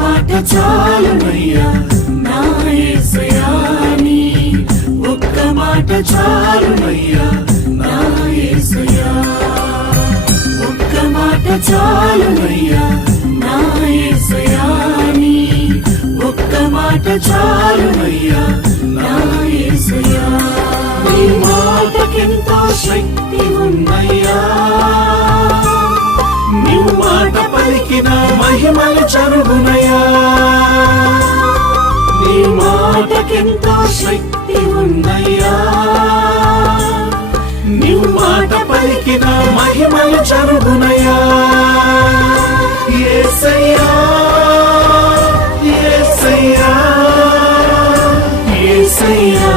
మాట చాలునయ్యా నా యేసయ్యా నీ ఒక్క మాట చాలునయ్యా నా యేసయ్యా ఒక్క మాట చాలునయ్యా నా యేసయ్యా నీ ఒక్క మాట చాలునయ్యా నా యేసయ్యా నీ మాటకెంతో శక్తి ఉన్నయ్యా నీవు మాట పలికిన మహిమలు చరుగునయ్యా నీ మాటకెంతో శక్తి ఉన్నయ్యా నీవు మాట పలికిన మహిమలు చరుగునయ్యా యేసయ్యా యేసయ్యా యేసయ్యా